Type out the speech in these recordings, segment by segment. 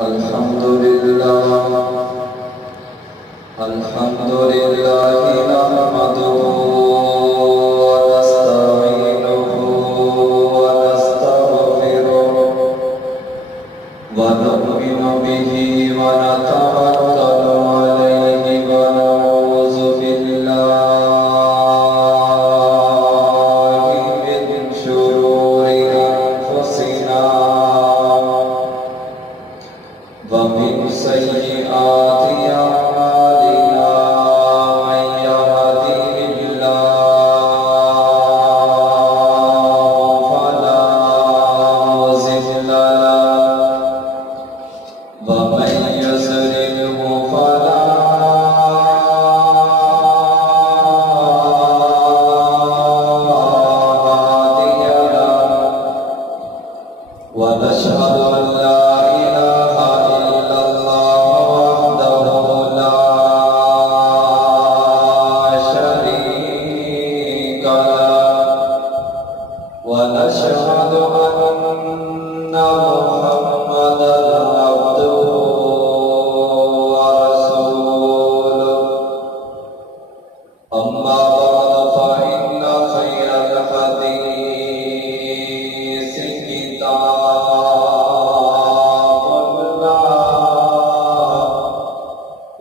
الحمد لله نحمده ونستعينه ونستغفره ونؤمن به ونتوكل عليه ونعوذ بالله من شرور أنفسنا ومن سيئات أعمالنا من يهده الله فلا مضل له ومن يضلله فلا هادي له ونشهد أن لا إله إلا الله وحده لا شريك له ونشهد أن محمدا عبده ورسوله أما بعد فإن خير الحديث كتاب الله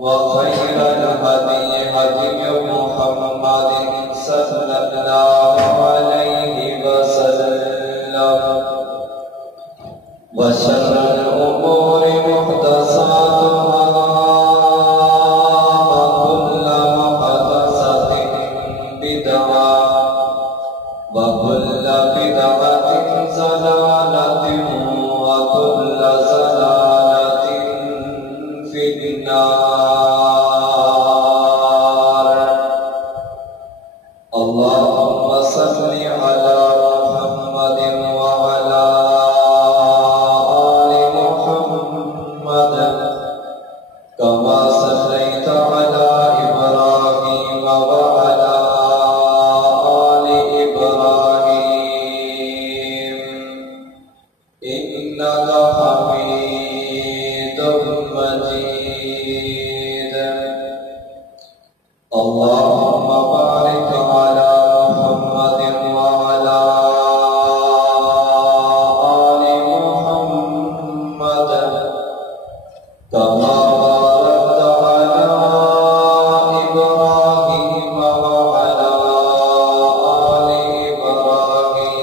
وخير الهدي هدي محمد صلى الله عليه وسلم وشر الأمور محدثاتها وكل محدثة بدعة وكل بدعة ضلالة وكل ضلالة في النار. اللهم صل على محمد وعلى آل محمد كما صليت على إبراهيم وعلى آل إبراهيم إنك حميد مجيد. اللهم بارك على محمد وعلى آل محمد كما باركت على إبراهيم وعلى آل إبراهيم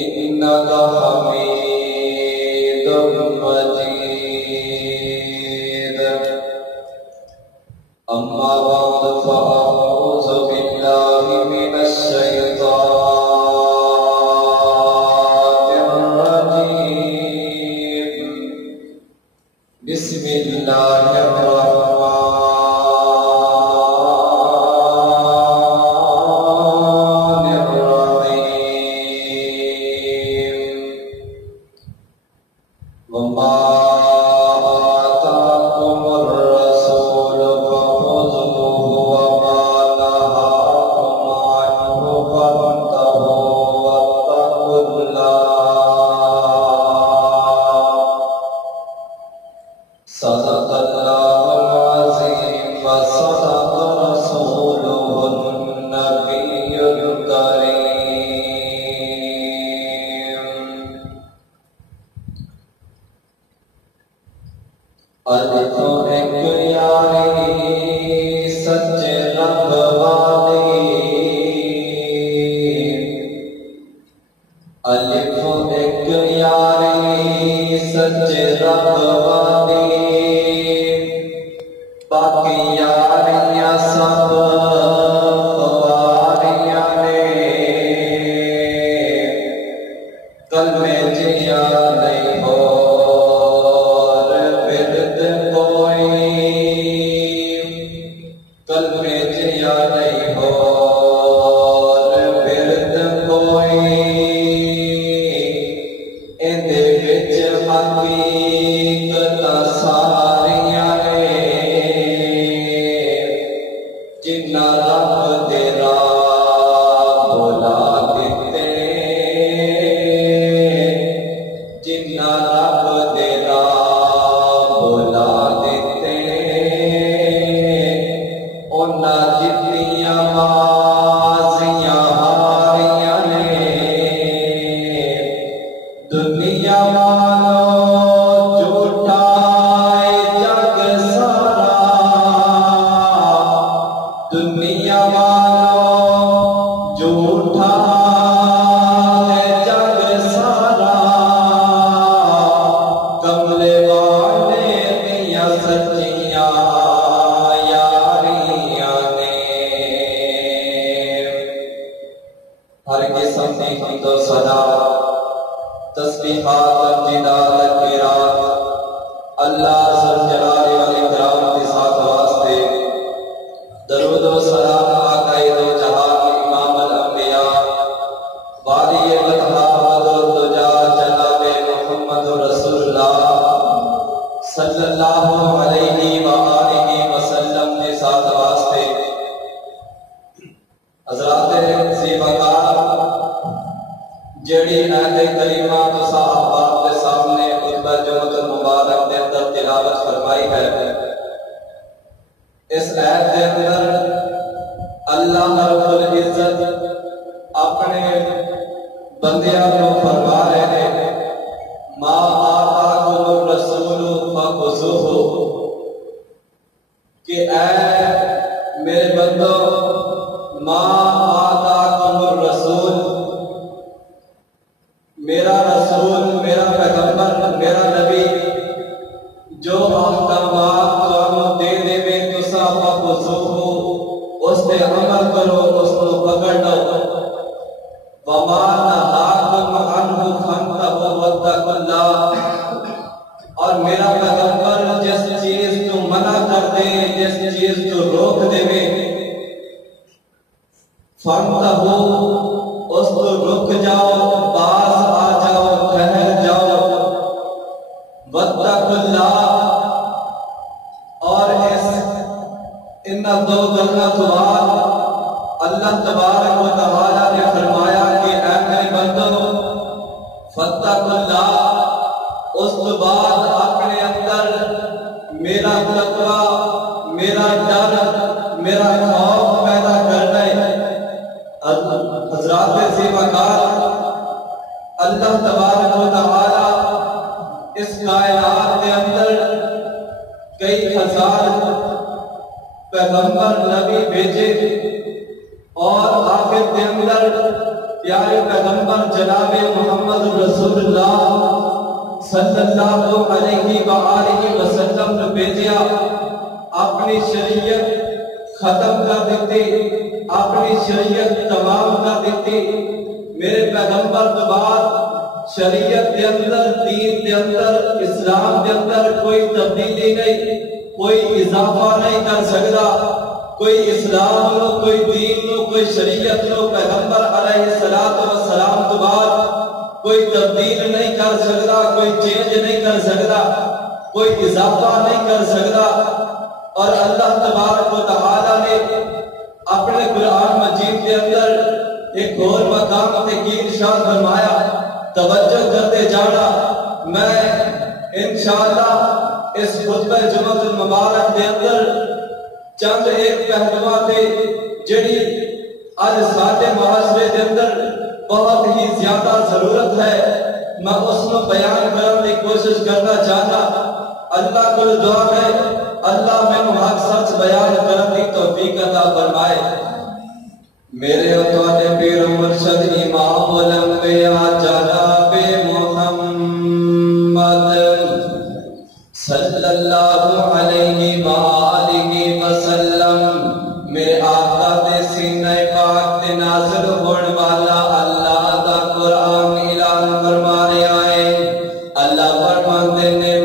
إنك حميد مجيد. أما بعد فأعوذ بالله من الشيطان الرجيم. بسم الله الرحمن الرحيم. وما آتاكم الرسول فخذوه وما نهاكم عنه فانتهوا واتقوا الله. صدق الله العظيم وصدق رسوله النبي الكريم. الف ایک یاری سچے رب والی، الف ایک یاری سچے رب والی، باقی یاریاں سب خواریاں نے، کلمے جیا نہیں ہو کلمے جیا نہیں ہو برد کوئی، اندے وچ حقیقت ساریاں نے، جنہ رب دے راہ بلا دیتے جنہ رب دے نام بلا دیتے انہاں جتنیاں مازیاں ہاریاں نے دنیا والوں جھوٹا ہے جگ سارا دنیا والوں جھوٹا ہے جگ سارا کملے والے دیاں سچیاں یاریاں نے ہر قسم کی حمد و ثنا تسبیحات تمجیدات تکبیرات اللہ ذوالجلال والاکرام کے ساتھ واسطے درود و سلام آقائے دو جہان امام الانبیاء والی بطحا بدر الدجا جناب محمد رسول اللہ صلی اللہ علیہ وآلہ وسلم کے ساتھ واسطے حضرات زیبکار جڑی آیت کریمہ تو صحابہ کے سامنے خطبہ جمعۃ المبارک کے اندر تلاوت فرمائی ہے اس آیت کے اندر اللہ رب العزت اپنے بندیاں کو فرما رہے ہیں ما آتاکم الرسول فخذوہ کہ اے میرے بندو ما آتاکم الرسول میرا رسول میرا پیغمبر میرا نبی جو احکامات کو دے دے میں تسا فخذوہ اس پہ عمل کرو اس کو پکڑ لو وما نہاکم عنہ فانتہوا واتقوا اللہ اور میرا پیغمبر جس چیز تو منع کر دے جس چیز تو روک دے میں فانتہوا اس کو رک جاؤ باز آ جاؤ ٹھہر جاؤ واتقوا اللہ اور ان دو گلوں کے بعد اللہ تبارک و تعالی نے فرمایا کہ اے میرے بندو فاتقوا اللہ اس کے بعد اپنے اندر میرا تقوی میرا ڈر میرا خوف پیدا کرنا ہے حضرات زیبکار اللہ تبارک و تعالی اس کائنات کے اندر کئی ہزار پیغمبر نبی بھیجے اور آخر کے اندر پیارے پیغمبر جناب محمد رسول اللہ صلی اللہ علیہ وآلہ وسلم نے بھیجیا اپنی شریعت ختم کر دیتی اپنی شریعت تمام کر دیتی میرے پیغمبر کے بعد شریعت کے اندر دین کے اندر اسلام کے اندر کوئی تبدیلی نہیں کوئی اضافہ نہیں کر سکتا کوئی اسلام لو کوئی دین لو کوئی شریعت لو پیغمبر علیہ السلام کے بعد کوئی تبدیل نہیں کر سکتا کوئی چینج نہیں کر سکتا کوئی اضافہ نہیں کر سکتا اور اللہ تبارک و تعالی نے اپنے قرآن مجید کے اندر ایک اور مقام پہ کی ارشاد فرمایا توجہ کرتے جانا میں انشاءاللہ اس خطبہ جمعۃ المبارک کے اندر چند ایک پہلوواں تھے جڑی آج سارے معاشرے کے اندر بہت ہی زیادہ ضرورت ہے میں اس میں بیان کرنے کی کوشش کرنا چاہتا اللہ کو دعا ہے اللہ میں حق سچ بیان کرنے کی توفیق عطا فرمائے میرے اتوان پیر مرشد امام الانبیاء جناب محمد صلی اللہ علیہ وآلہ وسلم میرے آقا دے سینہ پاک دے نازل ہونے والا اللہ دا قرآن اعلان فرما رہا ہے اللہ فرماتے نے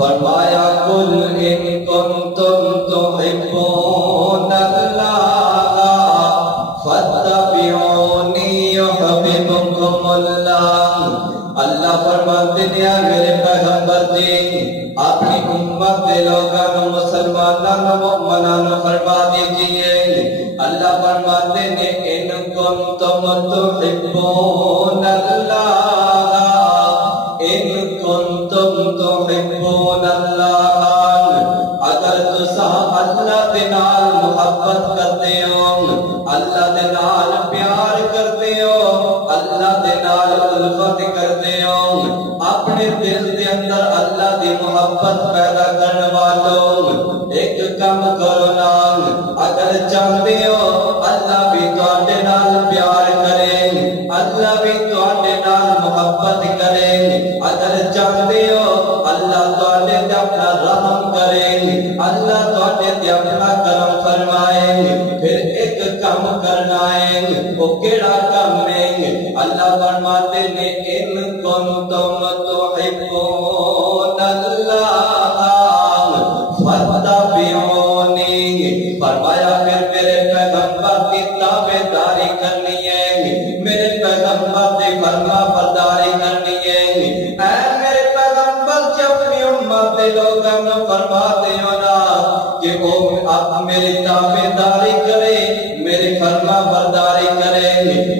فرمایا قل ان کنتم تحبون اللہ فاتبعون فرماتے ہیں میرے پیغمبر جی اپنی امت کے لوگوں مسلمانوں مومنوں فرما دیجئے اللہ فرماتے ہیں ان کنتم تحبون اللہ ان کنتم تحبون اللہ اگر تساں اللہ دے نال محبت کرتے ہو اللہ دے نال پیار کرتے ہو اللہ دے نال الفت کرتے ہو اپنے دل دے اندر اللہ دی محبت پیدا کرنے والوں ایک کام کرو نا اگر چاہتے ہو اللہ بھی تواڈے نال پیار کرے اللہ بھی تواڈے نال محبت کرے اگر چاہتے ہو اللہ تواڈے تے اپنا رحم کرے اللہ تواڈے تے اپنا کرم فرمائے پھر ایک کام کرنا ہے وہ کیڑا کام ہے اللہ فرماتے ہیں ان کنتم تحبون اللہ فاتبعونی فرمایا پھر میرے پیغمبر کی تابعداری کرنی ہے میرے پیغمبر کی فرما برداری کرنی ہے اے میرے پیغمبر جب اپنی امت کے لوگوں فرماتے ہو نا کہ وہ آپ میری تابعداری کرے میری فرما برداری کرے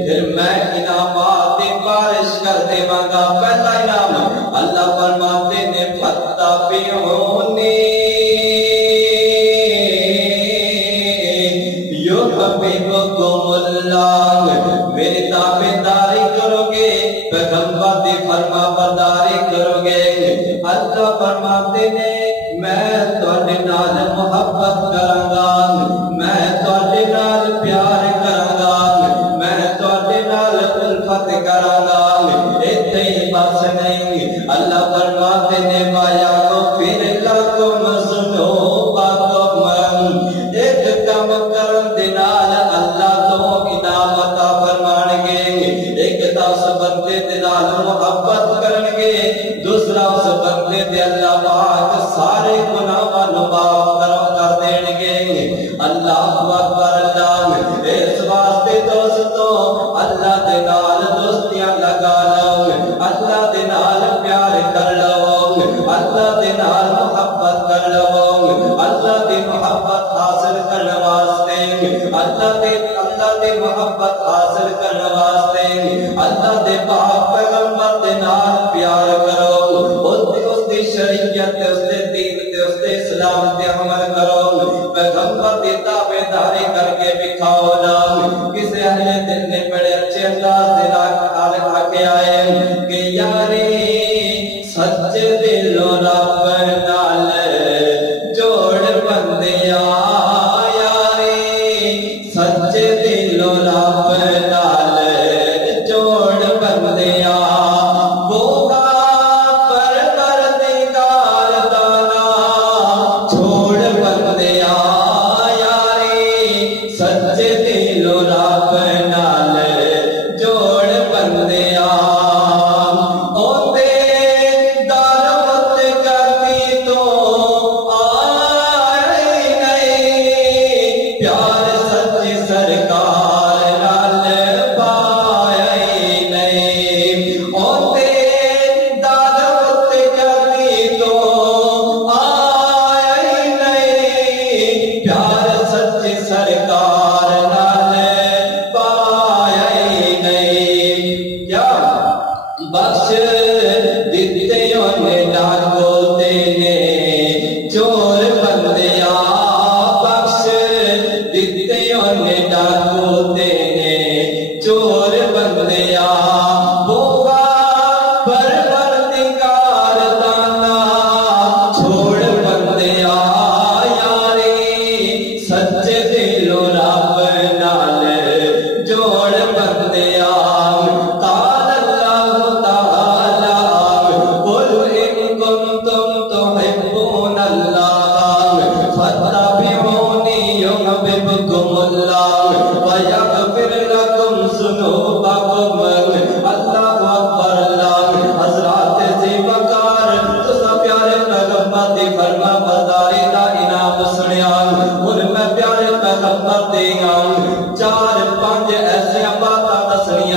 پھر میں انعامات کی بارش کر دے گا پہلا انعام اللہ فرماتے ہیں فاتبعونی یحببکم اللہ میری تابعداری کرو گے پیغمبر کی فرما برداری کرو گے اللہ فرماتے ہیں میں تواڈے نال محبت کراں گا میں تواڈے نال پیار کراں گا میں تواڈے نال الفت کراں گا ایتھے ہی بس نہیں اللہ فرماتے ہیں وایا کو پھر لکم ذنوبکم ایک کام کرن دے نال اللہ تو انعام عطا فرمان گے ایک تا اس بندے دے نال محبت کرن گے دوسرا اس بندے دے اللہ پاک سارے گناہاں نوں معاف کر دین گے اللہ اکبر اللہ اس واسطے دوستو اللہ دے نال دوستیاں لگا لو اللہ دے نال پیار کر لو اللہ دے نال محبت کر لو اللہ دی محبت حاصل کرنے واسطے اللہ دی محبت حاصل کرنے واسطے اللہ دے پاک پیغمبر دے نال پیار کرو اس دی شریعت تے اس دے دین تے اس دے اسلام تے عمل کرو پیغمبر دی تابعداری کر کے دکھاؤ نا کسے اہل دل نے بڑے اچھے انداز دے نال آکے آئے کہ یاری سچے دلوں رب نال جوڑ بندیاں یاری سچے دلوں رب نال جوڑ بندیاں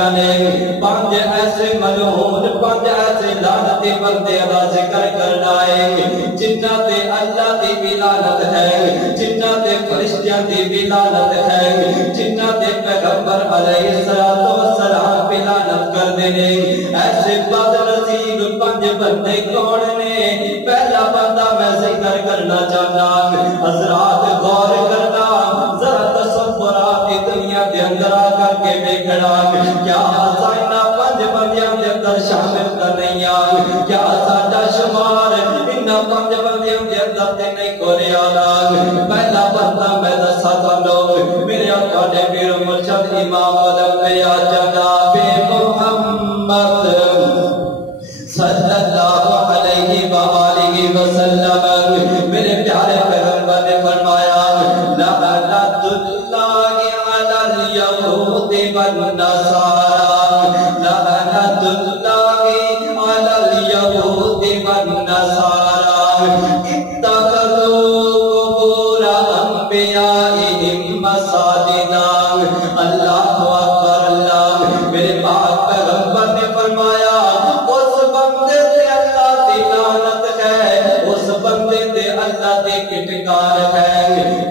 فرمائیاں نے 5 ایسے ملعون 5 ایسے لعنتی بندے دا ذکر کرنا ہے جنہاں تے اللہ دی بھی لعنت ہے جنہاں تے فرشتیاں دی بھی لعنت ہے جنہاں تے پیغمبر علیہ السلام بھی لعنت کر دینے ایسے بد نصیب 5 بندے کون نے پہلا بندہ میں ذکر کرنا چاہنا حضرات غور کرنا ذرا تصورات دنیا کے اندر آ کر کے دیکھنا کیا سائنہ 5 بندیاں کے اندر شامل کر نہیں آ کیا ساڈا شمار ان 5 بندیاں کے اندر تے نہیں کھولیا پہلا بندہ میں دسا تانوں میرے آقا نے پیر مرشد امام الانبیاء جناب محمد صلی اللہ علیہ وآلہ وسلم میرے پیارے پیغمبر نے فرمایا لعنت اللہ علی الیہود والنصارى لعنت اللہ علی الیہود والنصارى اتخذوا قبور انبیائہم مساجدا اللہ اکبر اللہ میرے پاک پیغمبر نے فرمایا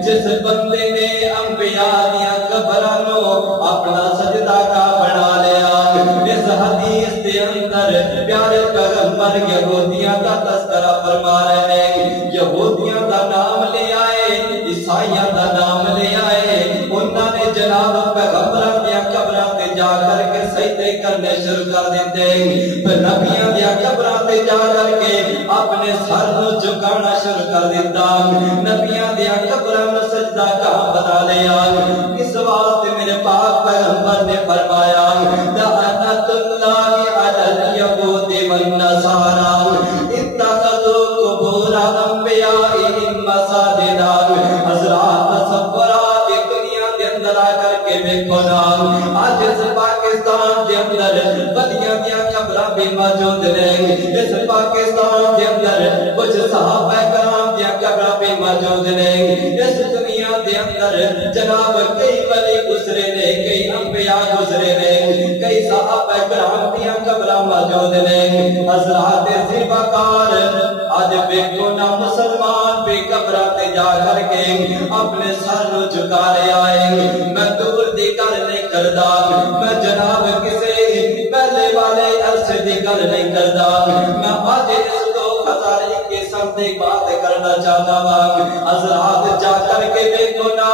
جس بندے نے انبیاء دیا قبرانو اپنا سجدہ کا بنا لیا اس حدیث دے اندر پیارے پیغمبر یہودیاں کا تذکرہ فرما رہے ہیں یہودیاں کا نام لے آئے عیسائیاں کا نام لے آئے انہوں نے جناب پیغمبران دیا قبران تے جا کر کے سجدے کرنے شروع کر دیتے پھر نبیاں دیا قبران تے جا کر کے اپنے سر کو جھکانا شروع کر دیتا نبیاں دیا قبران سجدہ کہاں بنا لیا اس واسطے میرے پاک پیغمبر نے فرمایا لعنت اللہ علی الیہود والنصارى اتخذوا قبور انبیائہم مساجدا حضرات تصورات دنیا کے اندر آ کر کے دیکھو نا آج اس پاکستان کے اندر ولیاں دیا قبراں بھی موجود ہیں اس پاکستان کے اندر کچھ صحابہ کرام دیا قبراں بھی موجود ہیں اس دنیا کے اندر جناب کئی ولی گزرے نے کئی انبیاء گزرے نے کئی صحابہ کرام دیا قبراں موجود ہیں حضرات زیباکار آج بیٹھو نا مسلمان بھی قبراں تے جا کر کے اپنے سر کو جھکا رہے آئے میں دور دی گل نہیں کردا میں جناب کسی پہلے والے عرصے دی گل نہیں کردا میں آج اس 2021 کی بات کرنا چاہتا ہوں حضرات جا کر کے دیکھو نا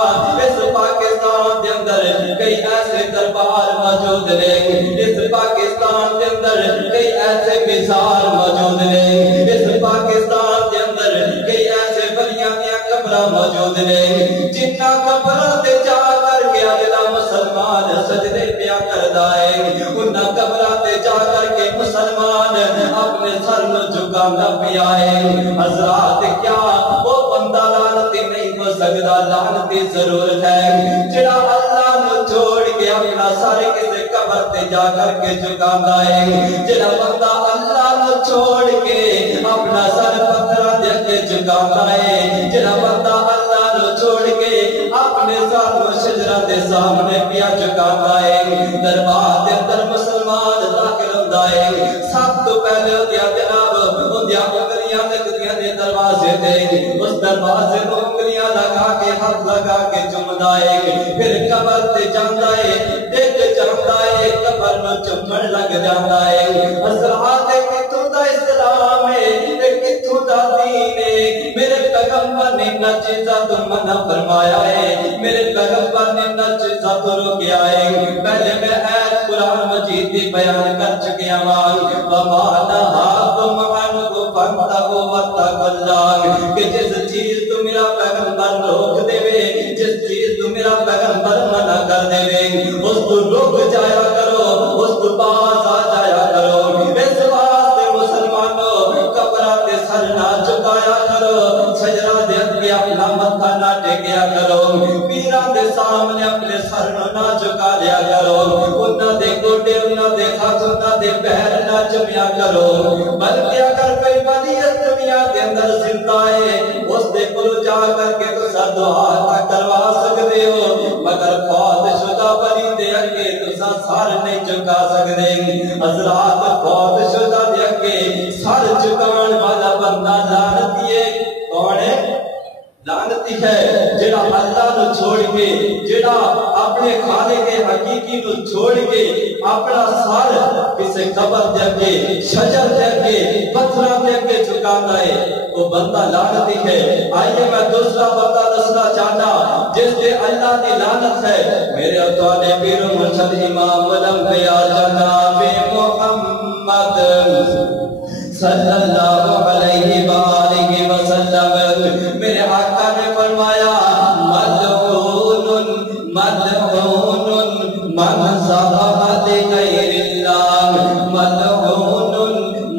اس پاکستان کے اندر کئی ایسے دربار موجود ہیں اس پاکستان کے اندر کئی ایسے مزار موجود ہیں اس پاکستان کے اندر کئی ایسے ولیاں دیا قبراں موجود ہیں جنہاں قبراں تے جا کر کے اگلا مسلمان سجدے پیا کردا ہے انہاں قبراں تے جا کر کے مسلمان اپنے سر کو جھکانا پیا ہے حضرات کیا وہ بندہ لعنتی نہیں ہو سکتا لعنتی ضرور ہے جڑا اللہ نو چھوڑ کے اپنا سر کسی قبر تے جا کر کے جھکاتا ہے جڑا بندہ اللہ نو چھوڑ کے اپنا سر پتھراں دے اگے جھکاتا ہے جڑا بندہ اللہ نو چھوڑ کے اپنے سر کو شجرہ دے سامنے پیا جھکاتا ہے دربار دے اندر مسلمان داخل ہوندا ہے سب تو پہلے ہوندیا جناب ہوندیا انگلیاں لگدیاں نے دروازے تے اس دروازے کو انگلیاں لگا کے ہاتھ لگا کے چومدا ہے پھر قبر تے جاندا ہے ڈگ جاندا ہے قبر نو چومن لگ جاندا ہے حضرات کتھوں دا اسلام ہے کتھوں دا دین ہے میرے پیغمبر نے نہ چیزاں تو منع فرمایا ہے میرے پیغمبر نے نہ چیزاں تو روکیا ہے پہلے میں ایت قرآن مجید دی بیان کر چکیا ہوں وما نہاکم عنہ فانتہوا واتقوا اللہ کہ جس چیز تو میرا پیغمبر روک دے جس چیز تو میرا پیغمبر منع کر دے اس تو روک جایا کرو اس تو باز آ جایا کرو اس واسطے مسلمانوں قبراں تے سر نہ جھکایا کرو شجرہ دے اگے اپنا ماتھا نہ ٹیکیا کرو پیراں دے سامنے اپنے سر نہ جھکا لیا کرو انہاں دے گوڈے انہاں دے ہاتھ انہاں دے پیر نہ چومیا کرو بلکہ اگر کوئی ولی اس دنیا کے اندر زندہ ہے اس دے کول جا کر کے تو سا دعا عطا کروا سکتے ہو، مگر فوت شدہ پرندے اگے تو سا سر نہیں چکا سکتے۔ حضرات فوت شدہ دے اگے سر چکان والا بندہ لعنتی ہے۔ کون ہے؟ لعنتی ہے جڑا اللہ نو چھوڑ کے، جڑا اپنے خالق حقیقی نو چھوڑ کے اپنا سر کسی قبر دے اگے، شجر دے اگے، پتھراں دے اگے چکاتا ہے، وہ بندہ لعنتی ہے۔ آئیے میں دوسرا بندہ دسنا چاہتا جس دے اللہ دی لعنت ہے، میرے اتوانے پیر و مرشد امام الانبیاء جناب محمد صلی اللہ علیہ وآلہ وسلم۔ میرے آقا نے فرمایا ملعون ملعون من ذبح لغیر اللہ، ملعون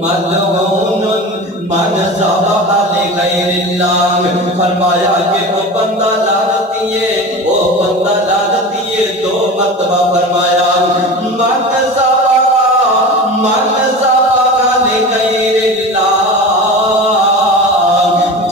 ملعون من ذبح لغیر اللہ۔ فرمایا کہ وہ بندہ لعنتی ہے، وہ بندہ لعنتی ہے۔ دو مرتبہ فرمایا من ذبح لغیر اللہ،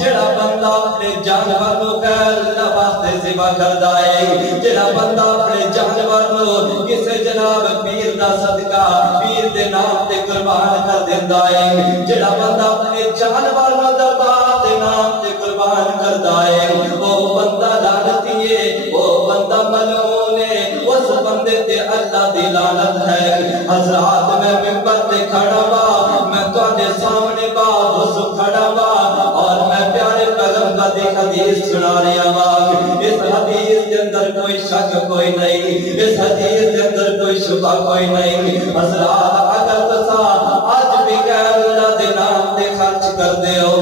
جڑا بندہ اپنے جانور نو غیر اللہ واسطے ذبح کردا ہے، جڑا بندہ اپنے جانور نو کسے جناب پیر دا صدقہ، پیر دے نام تے قربان کر دیندا ہے، جڑا بندہ اپنے جانور نو دربار دے نام تے قربان کردا ہے، وہ بندہ لعنتی ہے، وہ بندہ ملعون ہے، اس بندے تے اللہ دی لعنت ہے۔ حضرات میں منبر تے کھڑا وا، میں تواڈے سامنے باوضو کھڑا وا، اور میں پیارے پیغمبر دی حدیث سنا رہا وا۔ اس حدیث کے اندر کوئی شک کوئی نہیں، اس حدیث کے اندر کوئی شبہ کوئی نہیں۔ حضرات اگر تسا آج بھی غیر اللہ دے نام تے خرچ کر دے ہو،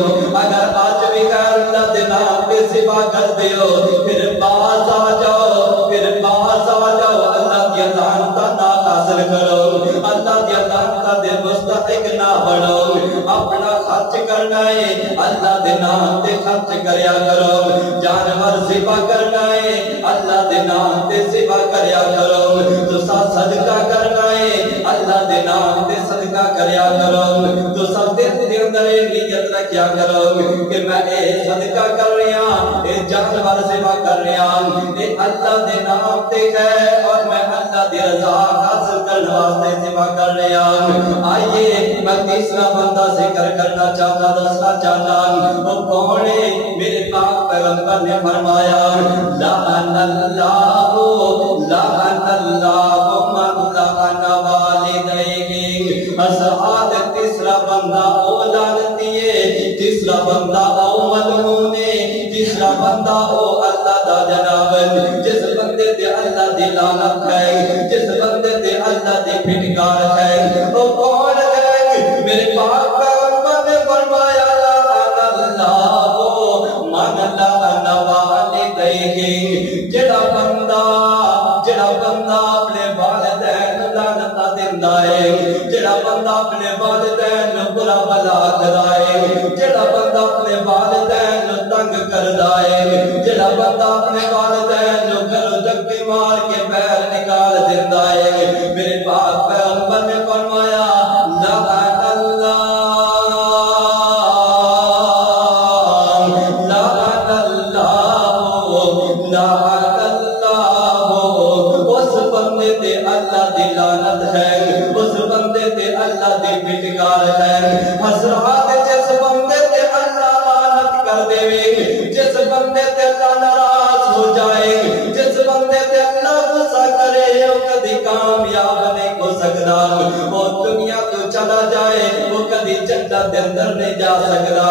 اگر آج بھی غیر اللہ دے نام تے ذبح کر دے ہو، پھر باز آ جاؤ، پھر باز آ جاؤ، اللہ دی لعنت نہ حاصل کرو، اللہ دی لعنت دے مستحق نہ بنو۔ اپنا خرچ کرنا ہے اللہ دے نام تے خرچ کریا کرو، جانور ذبح کرنا ہے اللہ دے نام تے ذبح کریا کرو، تسا صدقہ کرنا ہے اللہ دے نام تے صدقہ کریا کرو، تسا دل دے اندر نیت رکھیا کرو کہ میں اے صدقہ کر رہا، اے جانور ذبح کر رہا، اے اللہ دے نام تے ہے اور میں اللہ دی رضا حاصل کرنے واسطے ذبح کر رہا۔ آئیے میں تیسرا بندہ ذکر کرنا چاہتا، دسنا چاہتا، وہ کون ہے؟ میرے پاک پیغمبر نے فرمایا لعن اللہ لعن اللہ من لعن والدیہ۔ حضرات تیسرا بندہ او لعنتی ہے، تیسرا بندہ او ملعون ہے، تیسرا بندہ او اللہ دا جناب جس بندے تے اللہ دی لعنت ہے، جس بندے تے اللہ دی پھٹکار ہے، وہ کون ہے؟ میرے پاک پیغمبر نے فرمایا لعن اللہ من لعن والدیہ۔ جڑا بندہ اپنے والدین لعنت دیندا ہے، جڑا بندہ اپنے والدین برا بھلا کردا ہے، جڑا بندہ اپنے والدین تنگ کردا ہے، جڑا بندہ اپنے والدین گھروں دھکے مار کے پیر نکال دیندا ہے، میرے پاک پیغمبر نے فرمایا لعن اللہ لعن اللہ لعن اللہ، اس بندے تے اللہ دی لعنت ہے، اس بندے تے اللہ دی پھٹکار ہے۔ حضرات جس بندے تے اللہ لعنت کر دے، جس بندے تے اللہ ناراض ہو جائے، جس بندے تے اللہ غصہ کرے، وہ کبھی کامیاب نہیں ہو سکتا، وہ دنیا تو چلا جائے، وہ کبھی جنت دے اندر نہیں جا سکتا۔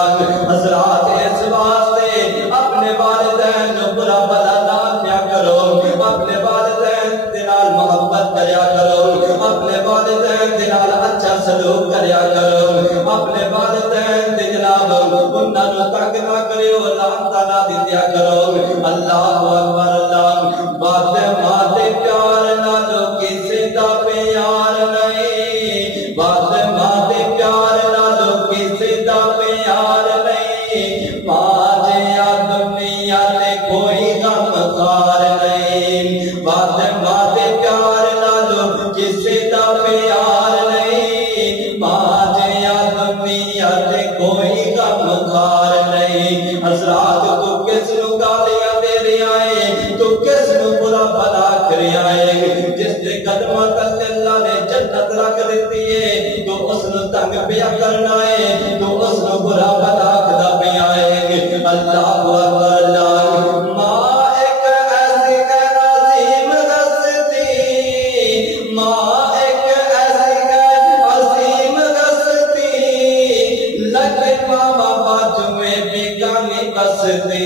حضرات اس واسطے اپنے والدین برا بھلا نہ کیا کرو، اپنے والدین دے نال محبت کریا کرو، اپنے والدین دے نال اچھا سلوک کریا کرو، اپنے والدین دے جناب انہاں نوں تنگ نہ کریو، لعنت نہ دیا کرو۔ اللہ اکبر اللہ۔ باپ ماں دے پیار نال کسے دا پیار نہیں، باپ ماں دے پیار نال کسے دا پیار نہیں، ماں جیا دنیا تے کوئی غم خار نہیں، باپ ماں دے پیار نال کسے دا پیار نہیں، ماں جیا دنیا تے کوئی غم خار نہیں۔ حضرات کو پیا کرنا ہے تو اس کو برا بلا کھدا پیا ہے اللہ اکبر اللہ ماں ایک ایسی ہے عظیم ہستی ماں ایک ایسی ہے عظیم ہستی لگے ماما باجو میں بیگانی بستی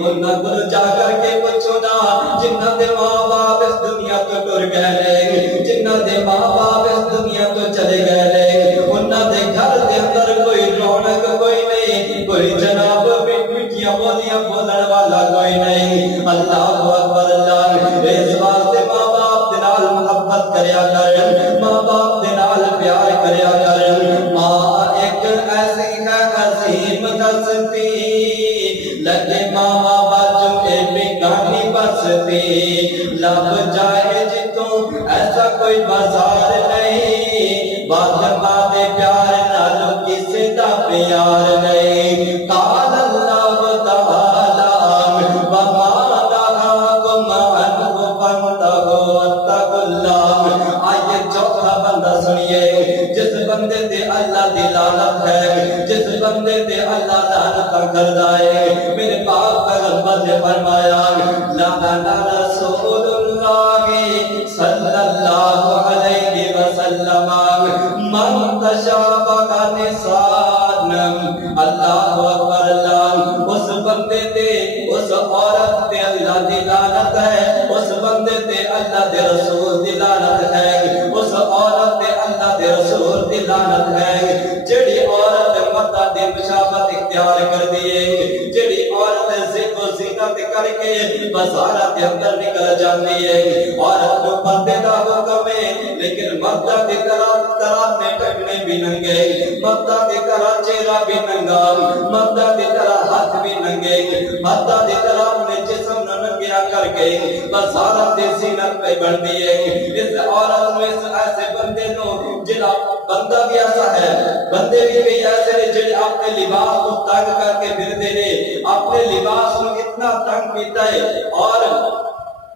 انہاں کو جا کر کے پوچھو نا جنہ دے ماں باپ اس دنیا تو ٹر گئے جنہ دے ماں باپ اس دنیا تو چلے گئے انہاں دے گھر دے اندر کوئی رونق کوئی نہیں کوئی جناب مٹیاں بولیاں بولن والا کوئی نہیں اللہ اکبر اللہ اس واسطے ماں باپ دے نال محبت کریا کر ماں باپ دے نال پیار کریا کر ماں ایک ایسی ہے عظیم ہستی لگے ماما باجو اے بیگانی بستی لب جائے جتوں ایسا کوئی بازار نہیں بات دے پیار نالو کسی دا پیار نہیں قال اللہ تعالی وما نہاکم عنہ فانتہوا واتقوا اللہ آئیے چوتھا بندہ سنیے جس بندے تے اللہ دی لعنت ہے جس بندے تے اللہ لعنت کردا ہے میرے پاک پیغمبر نے فرمایا لعن رسول اللہ صلی اللہ علیہ وسلم من تشابہ نسان اللہ اکبر اللہ اس بندے تے اس عورت تے اللہ دی لعنت ہے اس بندے تے اللہ دے رسول دی لعنت ہے اس عورت تے اللہ دے رسول دی لعنت ہے جڑی عورت مردہ دی مشابہت اختیار کر دیے جڑی عورت ذکر و زینت کر کے بازارہ کے اندر نکل جاتی ہے عورت کو پردے دا حکم ہے لیکن مردہ دی طرح نے ٹکنے بھی ننگے مردہ دی طرح چہرہ بھی ننگا مردہ دی طرح ہاتھ بھی ننگے مردہ دی طرح اپنے جسم نہ ننگیا کر کے بازارہ دی زینت پہ بڑھ دیے اس عورت میں ایسے بندے نو جنہ بندہ بھی ایسا ہے بندے بھی ایسے جڑے اپنے لباس کو تنگ کر کے پھر دے اپنے لباس کو اتنا تنگ کیتا ہے اور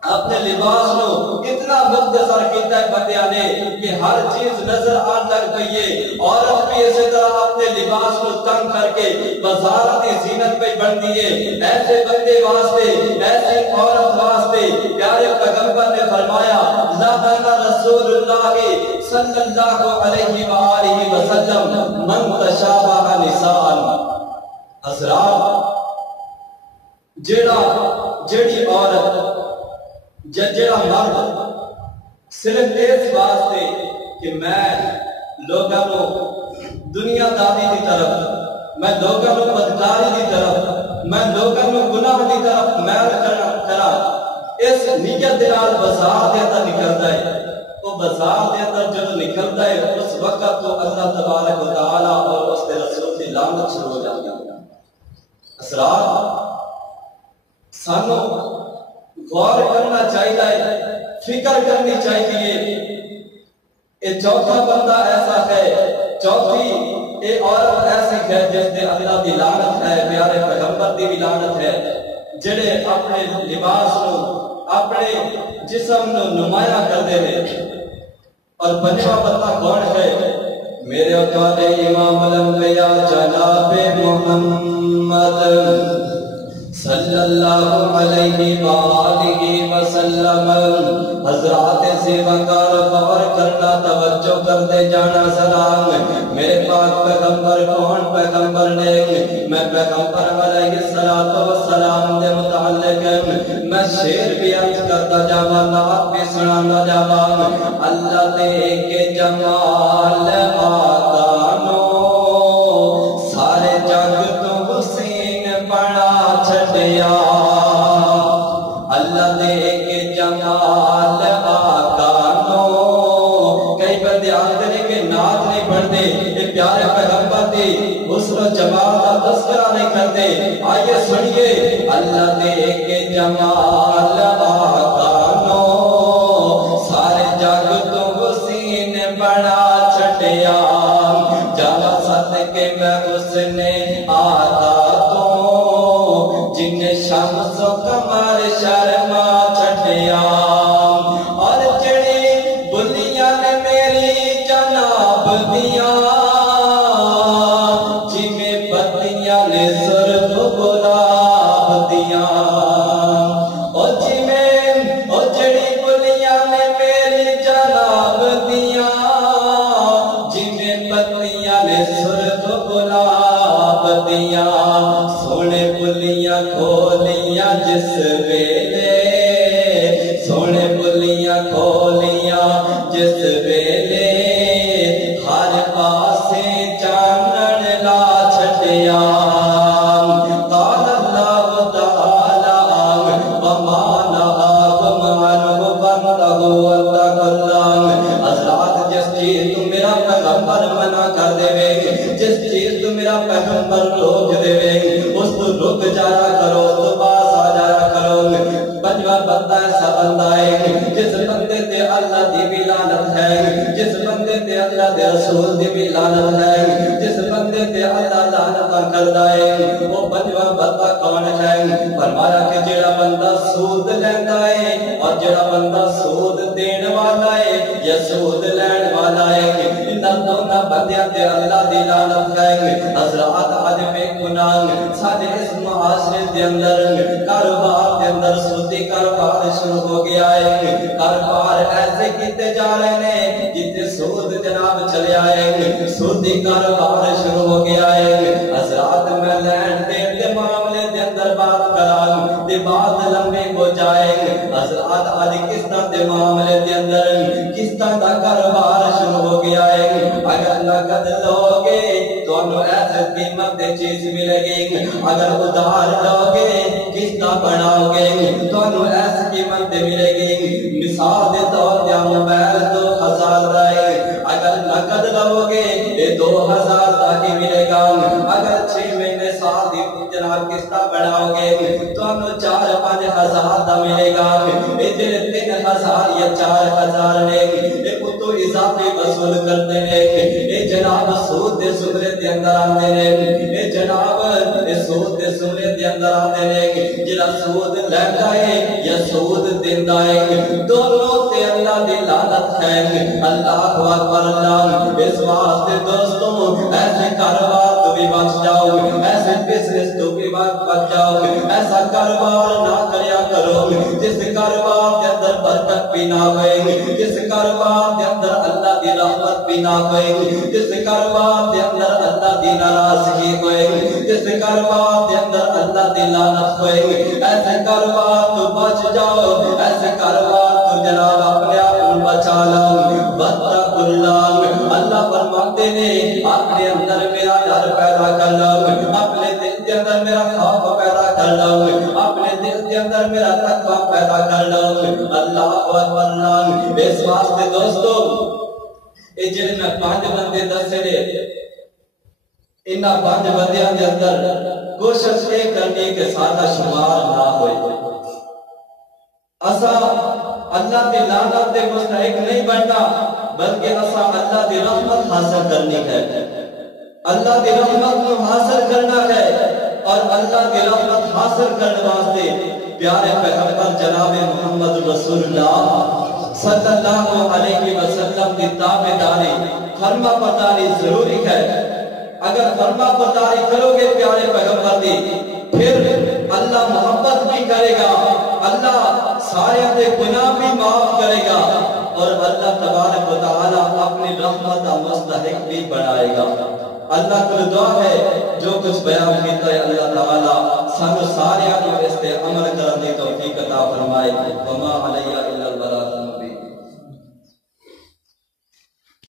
اپنے لباس کو اتنا مختصر کیتا ہے بندیاں نے کہ ہر چیز نظر آن لگ گئی ہے عورت بھی اسی طرح اپنے لباس کو تنگ کر کے بازارتی زینت پہ بن دیے ایسے بندے واسطے ایسے عورت واسطے پیارے پیغمبر نے فرمایا لعن رسول اللہ صلی اللہ علیہ وآلہ وسلم من تشابہ نسان حضرات جیڑی عورت جڑا مرد صرف اس واسطے کہ میں لوگوں کو دنیا داری دی طرف میں لوگوں کو بدکاری دی طرف میں لوگوں کو گناہ دی طرف میل کرا اس نیت دے نال بازار دے اندر نکلتا ہے وہ بازار دے اندر جب نکلتا ہے اس وقت تو اللہ تبارک و تعالی اور اس کے رسول کی لعنت شروع ہو جاتی ہے اسرار سانو غور کرنا چاہیے فکر کرنی چاہیے یہ چوتھا بندہ ایسا ہے چوتھی یہ عورت ایسی ہے جس نے اللہ دی لعنت ہے پیارے پیغمبر دی بھی لعنت ہے جڑے اپنے لباس کو اپنے جسم کو نمایاں کرتے ہیں اور پنجواں بندہ کون ہے میرے اقوال امام الانبیاء جناب محمد صلی اللہ علیہ وآلہ وسلم حضرات سے وقار فور کرنا توجہ کرتے جانا سلام میرے پاک پیغمبر کون پیغمبر نے میں پیغمبر علیہ السلام دے متعلق میں شعر بھی عرض کرتا جاوا نعت بھی سنانا جاوا اللہ دے کے جمال آقانو سارے جگ تو حسین بنا چھڑیا اللہ دے کے جمال آقانو کئی بندے آتے ہیں کہ نعت نہیں پڑھتے یہ پیارے پیغمبر دی حسن و جمال کا تذکرہ نہیں کرتے آئیے سنیے اللہ دے کے جمال آقانو سارے جگ تو حسین بنا چھڑیا جانا ست کے میں اس نے آتا تو جن شمس و قمر شرما چھڑیا اور جڑی بلیاں نے میری جناب دیاں جس ویلے سونے بلیاں کھولیاں جس ویلے ہر پاسے چانن لا چھٹیا قال اللہ تعالی وما نہاکم عنہ فانتہوا واتقوا اللہ حضرات جس چیز تو میرا پیغمبر منع کر دے جس چیز تو میرا پیغمبر روک دے اس تو رک جایا کرو اس تو پاس آ جایا کرو پنجواں بندہ ایسا بندہ ہے جس بندے تے اللہ دی بھی لعنت ہے جس بندے تے اللہ دے رسول دی بھی لعنت ہے جس بندے تے اللہ لعنت کردا ہے وہ پنجواں بندہ کون ہے فرمایا کہ جڑا بندہ سود لیندا ہے اور جڑا بندہ سود دین والا ہے یا سود لین والا ہے ان دونوں بندیاں تے اللہ دی لعنت ہے حضرات آج میں گناہ سارے اس معاشرے دے اندر کاروبار دے اندر سودی کاروبار شروع ہو گیا ہے کاروبار ایسے کیتے جا رہے ہیں جتے سود جناب چلے آئے سودی کاروبار شروع ہو گیا ہے حضرات میں لین دین کے معاملے دے اندر بات کراں تے بات لمبی ہو جائے حضرات آج کس طرح دے معاملے دے اندر کس طرح دا کاروبار شروع ہو گیا ہے اگر نقد لوگے تو انہوں ایسے قیمت دے چیز ملے گی اگر ادھار لوگے کس طرح بڑھاؤ گے تو انہوں ایسے قیمت دے ملے گی مثال دے طور دیا موبائل 2000 رائے اگر نقد لوگے یہ 2000 تاکہ ملے گا اگر 6 مہینے سال دی جناب کس طرح بڑھاؤ گے تو انہوں 4-5 ہزار دا ملے گا یہ جنہیں 3000 یا 4000 نے یہ تو اضافی وصول کرتے ہیں یہ جناب سود دے سمرے دے اندر آتے ہیں یہ جناب سود دے سمرے دے اندر آتے ہیں جنہا سود لیتا ہے یا سود دیندہ ہے دونوں تے اللہ دی لعنت ہے اللہ اکبر اللہ اس واسطے دوستوں ایسے کاروبار تو بھی بچ جاؤ ایسے بزنس تو بھی بچ جاؤ ایسا کاروبار نہ کریا کرو جس کاروبار کے اندر برکت بھی نہ ہوئے جس کاروبار کے اندر اللہ دی رحمت بھی نہ ہوئے جس کاروبار کے اندر اللہ دی ناراضگی ہوئے جس کاروبار کے اندر اللہ دی لعنت ہوئے ایسے کاروبار تو بچ جاؤ ایسے کاروبار تو جناب اپنے آپ بچا لاؤ واتقوا اللہ اللہ فرماتے ہیں اپنے اندر میرا ڈر پیدا کر لو اپنے دل کے اندر میرا خوف پیدا کر لو اپنے دل کے اندر میرا تقوی پیدا کر لو اللہ اکبر اللہ اس واسطے دوستو یہ جن میں 5 بندے دسے نے انہاں 5 بندیاں دے اندر کوشش یہ کرنی کہ سارا شمار نہ ہوئے اسا اللہ دی لعنت دے مستحق نہیں بننا بلکہ اسا اللہ دی رحمت حاصل کرنی ہے اللہ دی رحمت کو حاصل کرنا ہے اور اللہ دی رحمت حاصل کرنے واسطے پیارے پیغمبر جناب محمد رسول اللہ صلی اللہ علیہ وسلم کی تابعداری فرما برداری ضروری ہے اگر فرما برداری کرو گے پیارے پیغمبر دی پھر اللہ محبت بھی کرے گا اللہ سارے اندے گناہ بھی معاف کرے گا اور اللہ تبارک و تعالی اپنی رحمت مستحق بھی بنائے گا اللہ کو دعا ہے جو کچھ بیان کیتا ہے اللہ تعالی سانو سارے اس پہ عمل کرنے کی توفیق عطا فرمائے وما علیہ